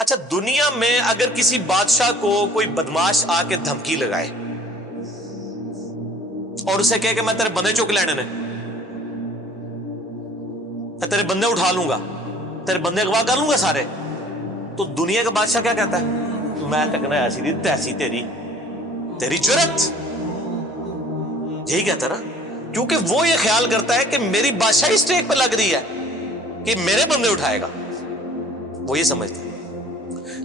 اچھا، دنیا میں اگر کسی بادشاہ کو کوئی بدماش آ کے دھمکی لگائے اور اسے کہے کہ میں تیرے بندے چک لینے نے، میں تیرے بندے اٹھا لوں گا، تیرے بندے اغوا کر لوں گا سارے، تو دنیا کا بادشاہ کیا کہتا ہے؟ میں تکنا ایسی دی تیسی تیری جرت، یہی کہتا ہے نا، کیونکہ وہ یہ خیال کرتا ہے کہ میری بادشاہی اسٹیک پہ لگ رہی ہے کہ میرے بندے اٹھائے گا، وہ یہ سمجھتا ہے۔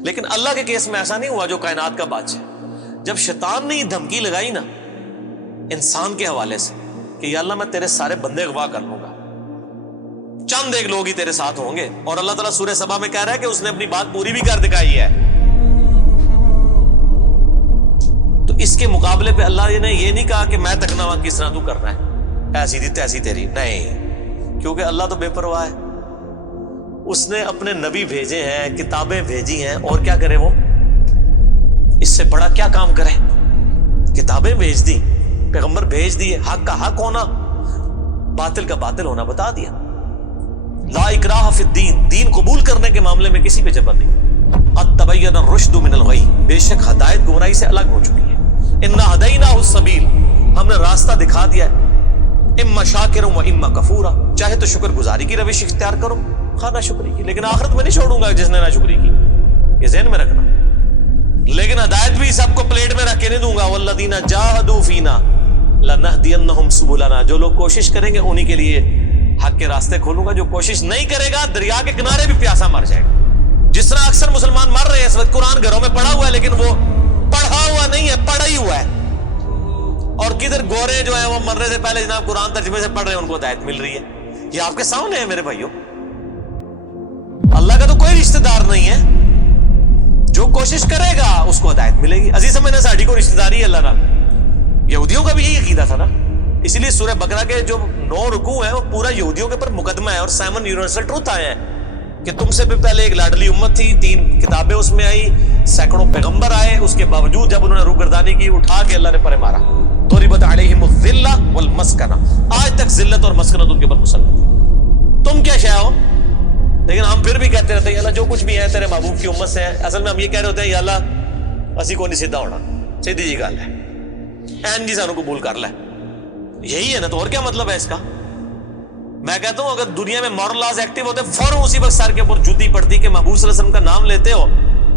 لیکن اللہ کے کیس میں ایسا نہیں ہوا جو کائنات کا بادشاہ، جب شیطان نے یہ دھمکی لگائی نا انسان کے حوالے سے کہ یا اللہ میں تیرے سارے بندے اغوا کر لوں گا، چند ایک لوگ ہی تیرے ساتھ ہوں گے، اور اللہ تعالیٰ سورہ سبا میں کہہ رہا ہے کہ اس نے اپنی بات پوری بھی کر دکھائی ہے، تو اس کے مقابلے پہ اللہ نے یہ نہیں کہا کہ میں تکنا ہوا کس طرح تو کرنا ہے، ایسی دی تیسی تیری، نہیں، کیونکہ اللہ تو بے پرواہ ہے، اس نے اپنے نبی بھیجے ہیں، کتابیں بھیجی ہیں، اور کیا کرے وہ؟ اس سے بڑا کیا کام کرے؟ کتابیں بھیج دی، پیغمبر بھیج دیے، حق کا حق ہونا، باطل کا باطل ہونا بتا دیا۔ لا اکراہ فی الدین، دین قبول کرنے کے معاملے میں کسی پہ جبر نہیں۔ قد تبین الرشد من الغی، بے شک ہدایت گمراہی سے الگ ہو چکی ہے۔ انا ہدیناہ السبیل، ہم نے راستہ دکھا دیا ہے، اما شاکرا و اما کفورا، چاہے تو شکر گزاری کی روش اختیار کرو، خواہ نہ شکری کی، لیکن آخرت میں نہیں چھوڑوں گا جس نے نہ شکری کی، یہ ذہن میں رکھنا۔ لیکن ہدایت بھی سب کو پلیٹ میں رکھ کے نہیں دوں گا، والذین جاہدوا فینا لنہدینہم سبلنا، جو لوگ کوشش کریں گے انہی کے لیے حق کے راستے کھولوں گا، جو کوشش نہیں کرے گا دریا کے کنارے بھی پیاسا مر جائے گا۔ جس طرح اکثر مسلمان مر رہے ہیں اس وقت، قرآن گھروں میں پڑھا ہوا ہے لیکن وہ پڑھا ہوا نہیں ہے، پڑھا ہی ہوا ہے، اور کدھر گورے جو ہیں وہ مرنے سے پہلے جناب قرآن ترجمے سے پڑھ رہے ہیں، ان کو ہدایت مل رہی ہے۔ یہ آپ کے سامنے ہے میرے بھائیوں، اللہ کا تو کوئی رشتہ دار نہیں ہے، جو کوشش کرے گا اس کو ہدایت ملے گی۔ عزیز سمجھنا ساڑھی کو رشتہ داری ہے اللہ نال، یہودیوں کا بھی یہی عقیدہ تھا نا، اسی لیے سورہ بقرہ کے جو 9 رکوع ہیں وہ پورا یہودیوں کے اوپر مقدمہ ہے، اور 7 یونیورسل ٹروتھ آئے ہیں کہ تم سے بھی پہلے ایک لاڈلی امت تھی، 3 کتابیں اس میں آئی، سینکڑوں پیغمبر آئے، اس کے باوجود جب انہوں نے روگردانی کی اٹھا کے اللہ نے پرے مارا، ضربت علیہم الذلہ والمسکنہ، آج تک ذلت اور مسکنت ان کے اوپر مسلط ہے۔ تم کیا شے ہو؟ لیکن ہم پھر بھی کہتے رہتے ہیں یا اللہ جو کچھ بھی ہے تیرے محبوب کی امت سے ہے۔ اصل میں ہم یہ کہہ رہے ہوتے ہیں یا اللہ اسی کو نہیں سیدھا ہونا، سیدھی جی گل ہے، این جی سانو قبول کر لے، یہی ہے نا، تو اور کیا مطلب ہے اس کا؟ میں کہتا ہوں اگر دنیا میں مورل لاز ایکٹیو ہوتے فوراً اسی وقت سر کے اوپر جوتی پڑتی کہ محبوب صلی اللہ علیہ وسلم کا نام لیتے ہو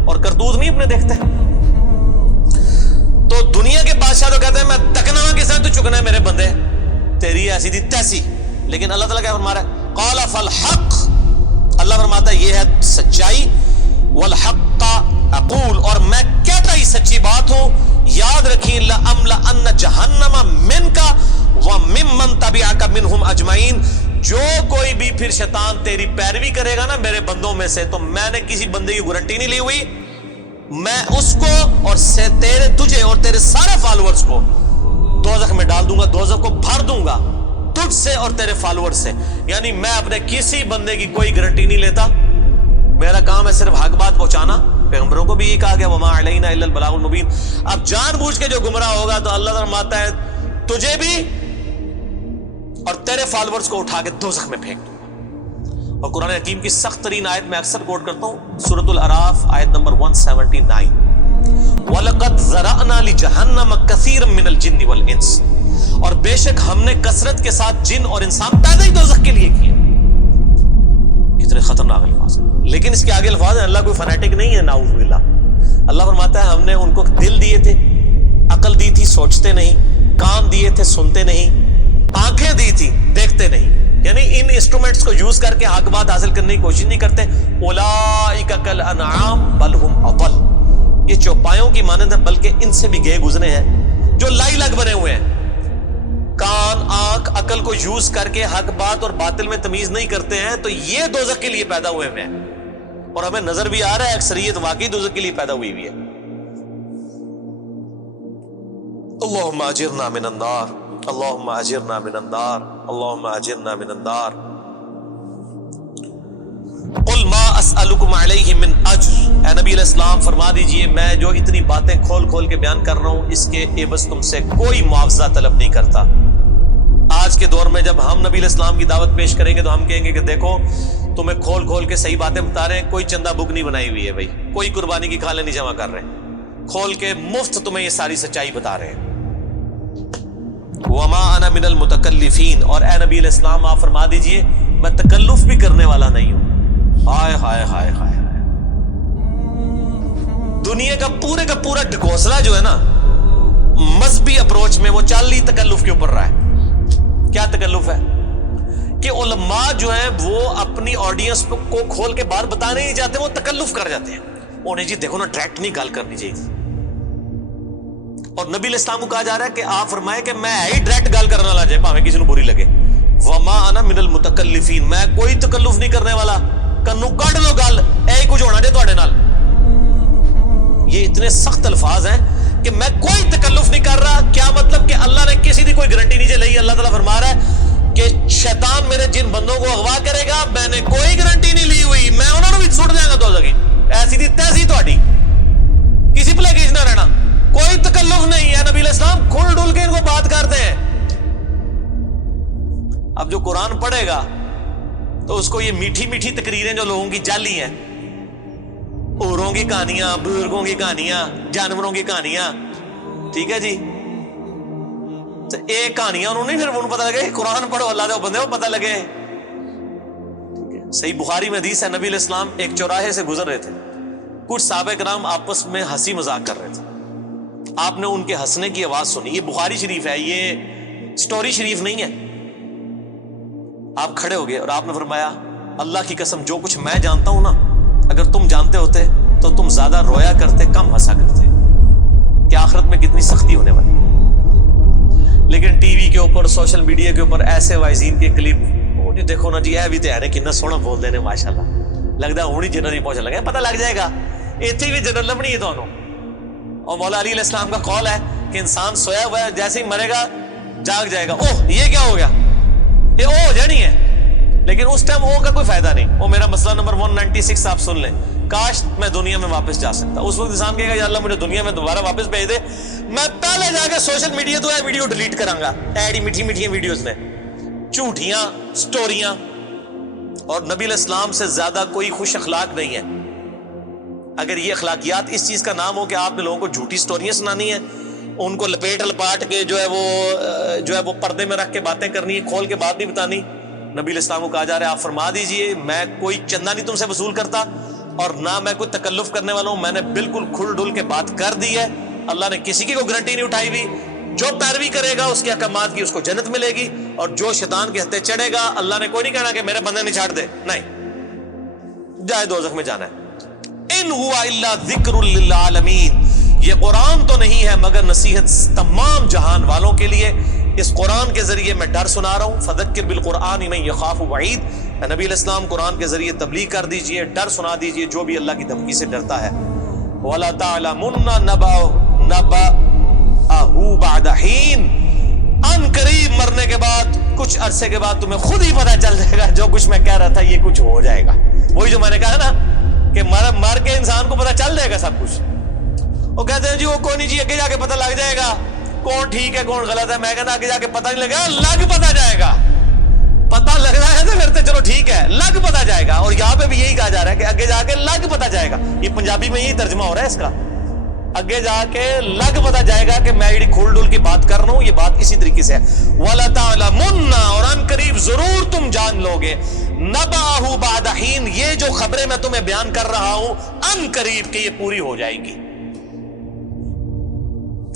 اور کرتوت نہیں اپنے دیکھتے۔ تو دنیا کے بادشاہ تو کہتے ہیں میں تکنا ہوا کس طرح تو چکنا ہے میرے بندے، تیری ایسی دی تیسی، لیکن اللہ تعالیٰ کیا فرما رہا ہے؟ قال فالحق، اللہ فرماتا ہے یہ ہے سچائی، والحق اقول، اور میں کہتا ہی سچی بات ہوں، یاد رکھیں لأملأن جہنم منک وممن تبعک منہم اجمعین، جو کوئی بھی پھر شیطان تیری پیروی کرے گا نا میرے بندوں میں سے، تو میں نے کسی بندے کی گارنٹی نہیں لی ہوئی، میں اس کو اور تجھے اور تیرے سارے فالوورز کو دوزخ میں ڈال دوں گا، دوزخ کو بھر دوں گا تجھ سے اور تیرے فالوور سے۔ یعنی میں اپنے کسی بندے کی کوئی گارنٹی نہیں لیتا، میرا کام ہے صرف حق بات پہنچانا، پیغمبروں کو بھی یہ کہا گیا وما علینا الا البلاغ المبین۔ اب جان بوجھ کے جو گمراہ ہوگا تو اللہ فرماتا ہے تجھے بھی اور تیرے فالوورز کو اٹھا کے دوزخ میں پھینک دوں گا۔ اور قرآن حکیم کی سخت ترین آیت میں اکثر کوٹ کرتا ہوں، سورۃ الاعراف آیت نمبر 179، وَلَقَدْ ذَرَأْنَا لِجَهَنَّمَ كَثِيرًا مِنَ الْجِنِّ وَالْإِنسِ، اور بے شک ہم نے کثرت کے ساتھ جن اور انسان پیدا ہی دوزخ کے لیے کیے۔ کتنے خطرناک الفاظ ہیں، لیکن اس کے آگے الفاظ ہیں، اللہ کوئی فنیٹک نہیں ہے، نعوذ باللہ۔ اللہ فرماتا ہے ہم نے ان کو دل دیے تھے، عقل دی تھی سوچتے نہیں، کان دیے تھے سنتے نہیں، آنکھیں دی تھی دیکھتے نہیں، یعنی ان انسٹرومنٹس کو یوز کر کے حق بات حاصل کرنے کی کوشش نہیں کرتے۔ اولئک کالانعام بل ہم اضل، یہ چوپایوں کی مانند ہے بلکہ ان سے بھی گئے گزرے ہیں، جو لائی لگ بنے ہوئے ہیں، کان آنکھ عقل کو یوز کر کے حق بات اور باطل میں تمیز نہیں کرتے ہیں، تو یہ دوزخ کے لیے پیدا ہوئے ہیں، اور ہمیں نظر بھی آ رہا ہے اکثریت واقعی دوزخ کے لیے پیدا ہوئی ہے۔ اللہم اجرنا من النار، اللہم اجرنا من النار، اللہم اجرنا من النار۔ قل ما اسألکم علیہ من اجر، اے نبی علیہ السلام فرما دیجئے میں جو اتنی باتیں کھول کھول کے بیان کر رہا ہوں اس کے عوض تم سے کوئی معاوضہ طلب نہیں کرتا۔ آج کے دور میں جب ہم نبی علیہ السلام کی دعوت پیش کریں گے تو ہم کہیں گے کہ دیکھو تمہیں کھول کھول کے صحیح باتیں بتا رہے ہیں. کوئی چندہ بک نہیں بنائی ہوئی ہے بھائی, کوئی قربانی کی کھالیں نہیں جمع کر رہے ہیں, کھول کے مفت تمہیں یہ ساری سچائی بتا رہے ہیں. وما انا من المتکلفین, اور اے نبی علیہ السلام آپ فرما دیجئے میں تکلف بھی کرنے والا نہیں ہوں. ہائے ہائے ہائے ہائے, دنیا کا پورا ڈھکوسلا جو ہے نا مذہبی اپروچ میں وہ چال ہی تکلف کے اوپر رہا ہے. کیا تکلف ہے کہ علماء جو ہیں وہ اپنی آڈینس کو کھول کے بات بتانے نہیں چاہتے, وہ تکلف کر جاتے ہیں. انہیں جی دیکھو نا ڈائریکٹ نہیں گال کرنی چاہیے تھی, اور نبی علیہ السلام کو کہا جا رہا ہے کہ آپ فرمائے کہ میں ہی ڈائریکٹ گال کرنے والا جائے پاویں کسی کو بری لگے. وما انا من المتکلفین, میں کوئی تکلف نہیں کرنے والا. کنو کڈ لو گل, اے کچھ ہونا جے تواڈے نال. یہ اتنے سخت الفاظ ہیں کہ میں کوئی تکلف نہیں کر رہا. کیا مطلب کہ اللہ نے کسی کی کوئی گارنٹی نہیں لئی. اللہ تعالیٰ فرما رہا ہے کہ شیطان میرے جن بندوں کو اغوا کرے گا, میں نے کوئی گارنٹی نہیں لی ہوئی, میں انہوں نے بھی سٹ دیا گا دوزخ. ایسی دی تیسی تہاڈی, کسی پلے کیس نہ رہنا, کوئی تکلف نہیں ہے. نبی علیہ السلام کھل ڈل کے ان کو بات کرتے ہیں. اب جو قرآن پڑھے گا تو اس کو یہ میٹھی میٹھی تقریریں جو لوگوں کی جعلی ہیں, اوروں کی کہانیاں, بزرگوں کی کہانیاں, جانوروں کی کہانیاں, ٹھیک ہے جی, تو ایک کہانیاں انہوں نے پھر انہوں پتہ لگے قرآن پڑھو اللہ دے بندے کو پتہ لگے. صحیح بخاری میں حدیث ہے, نبی علیہ السلام ایک چوراہے سے گزر رہے تھے, کچھ صحابہ کرام آپس میں ہنسی مذاق کر رہے تھے. آپ نے ان کے ہنسنے کی آواز سنی. یہ بخاری شریف ہے, یہ سٹوری شریف نہیں ہے. آپ کھڑے ہو گئے اور آپ نے فرمایا اللہ کی قسم جو کچھ میں جانتا ہوں نا, اگر تم جانتے ہوتے تو تم زیادہ رویا کرتے, کم ہنسا کرتے. کہ آخرت میں کتنی سختی ہونے والی. لیکن ٹی وی کے اوپر, سوشل میڈیا کے اوپر ایسے وائزین کے کلپ, وہ جی دیکھو نا جی اے بھی تے کتنا سونا بول دے نے ماشاءاللہ, لگتا ہوں ہی جنرل پہنچنے لگے. پتہ لگ جائے گا اتنے بھی جنرل لبنی ہے تمہوں. اور مولا علی علیہ السلام کا قول ہے کہ انسان سویا ہوا ہے, جیسے ہی مرے گا جاگ جائے گا. اوہ یہ کیا ہو گیا, یہ او ہو جانی ہے. لیکن اس ٹائم او کا کوئی فائدہ نہیں. وہ میرا مسئلہ نمبر 196 آپ سن لیں, کاش میں دنیا میں واپس جا سکتا. اس وقت انسان کہے گا یا اللہ مجھے دنیا میں دوبارہ واپس بھیج دے, میں پہلے جا کے سوشل میڈیا تو ویڈیو ڈیلیٹ کراں گا. ایڈی میٹھی میٹھی ویڈیوز نے, جھوٹیاں سٹوریاں. اور نبی علیہ السلام سے زیادہ کوئی خوش اخلاق نہیں ہے. اگر یہ اخلاقیات اس چیز کا نام ہو کہ آپ نے لوگوں کو جھوٹی سٹوریاں سنانی ہیں, ان کو لپیٹ لپاٹ کے جو ہے وہ پردے میں رکھ کے باتیں کرنی ہے, کھول کے بات نہیں بتانی. نبی علیہ السلام کو کہا جا رہا ہے آپ فرما دیجئے میں کوئی چندہ نہیں تم سے وصول کرتا, اور نہ میں کوئی تکلف کرنے والا ہوں. میں نے بالکل کھل ڈل کے بات کر دی ہے. اللہ نے کسی کی کوئی گارنٹی نہیں اٹھائی ہوئی. جو پیروی کرے گا اس کے احکامات کی اس کو جنت ملے گی, اور جو شیطان کے ہتھے چڑھے گا اللہ نے کوئی نہیں کہنا کہ میرے بندے نہیں چھاڑ دے, نہیں, جائے دوزخ میں جانا ہے. ان ہوا الا ذکر للعالمین, یہ قرآن تو نہیں ہے مگر نصیحت تمام جہان والوں کے لیے. اس قرآن کے ذریعے میں ڈر سنا رہا ہوں. فذکر بالقرآن من یخاف وعید, نبی علیہ السلام قرآن کے ذریعے تبلیغ کر دیجئے, ڈر سنا دیجئے جو بھی اللہ کی دھمکی سے ڈرتا ہے. وَلَا تَعْلَمُنَّ نَبَأَهُ بَعْدَ حِينٍ, ان قریب مرنے کے بعد کچھ عرصے کے بعد تمہیں خود ہی پتہ چل جائے گا جو کچھ میں کہہ رہا تھا یہ کچھ ہو جائے گا. وہی جو میں نے کہا نا کہ مر کے انسان کو پتہ چل جائے گا سب کچھ. وہ کہتے ہیں جی وہ کوئی نہیں جی, آگے جا کے پتہ لگ جائے گا کون ٹھیک ہے کون غلط ہے. میں کہتا آگے جا کے پتہ نہیں لگا, لگ پتہ جائے گا. پتہ لگ رہا ہے تو پھر تو چلو ٹھیک ہے, لگ پتہ جائے گا. اور یہاں پہ بھی یہی کہا جا رہا ہے کہ آگے جا کے لگ پتہ جائے گا. یہ پنجابی میں یہی ترجمہ ہو رہا ہے اس کا, آگے جا کے لگ پتہ جائے گا کہ میں یہ کھول ڈول کی بات کر رہا ہوں, یہ بات اسی طریقے سے ہے. وَلَا تَعْلَمُنَّ, اور ان قریب ضرور تم جان لوگے, نَبَأَهُ بَعْدَ حِينٍ, یہ جو خبریں میں تمہیں بیان کر رہا ہوں ان قریب کہ یہ پوری ہو جائے گی.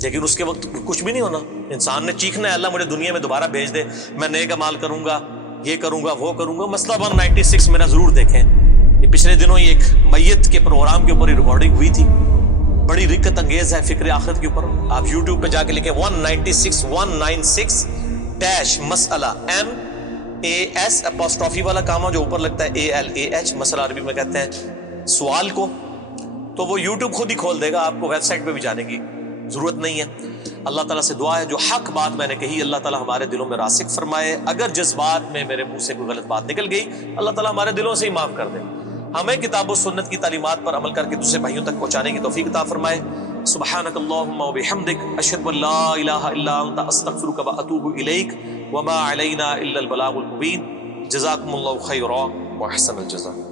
لیکن اس کے وقت کچھ بھی نہیں ہونا. انسان نے چیخنا ہے اللہ مجھے دنیا میں دوبارہ بھیج دے, میں نیک اعمال کروں گا, یہ کروں گا, وہ کروں گا. مسئلہ 196 میرا ضرور دیکھیں, یہ پچھلے دنوں ہی ایک میت کے پروگرام کے اوپر ہی ریکارڈنگ ہوئی تھی, بڑی رکت انگیز ہے فکر آخرت کے اوپر. آپ یوٹیوب پہ جا کے لکھیں 196 مسئلہ, MAS والا کامہ جو اوپر لگتا ہے ALAH, مسئلہ عربی میں کہتے ہیں سوال کو, تو وہ یوٹیوب خود ہی کھول دے گا. آپ کو ویب سائٹ پہ بھی جانے کی ضرورت نہیں ہے. اللہ تعالیٰ سے دعا ہے جو حق بات میں نے کہی اللہ تعالیٰ ہمارے دلوں میں راسخ فرمائے. اگر جذبات میں میرے منہ سے کوئی غلط بات نکل گئی اللہ تعالیٰ ہمارے دلوں سے ہی معاف کر دے. ہمیں کتاب و سنت کی تعلیمات پر عمل کر کے دوسرے بھائیوں تک پہنچانے کی توفیق عطا فرمائے. سبحانک اللہم و بحمدک, اشہد ان لا الہ الا انت, استغفرک و اتوب الیک, وما علینا الا البلاغ المبین. جزاکم اللہ خیرا. واحسن الجزاء.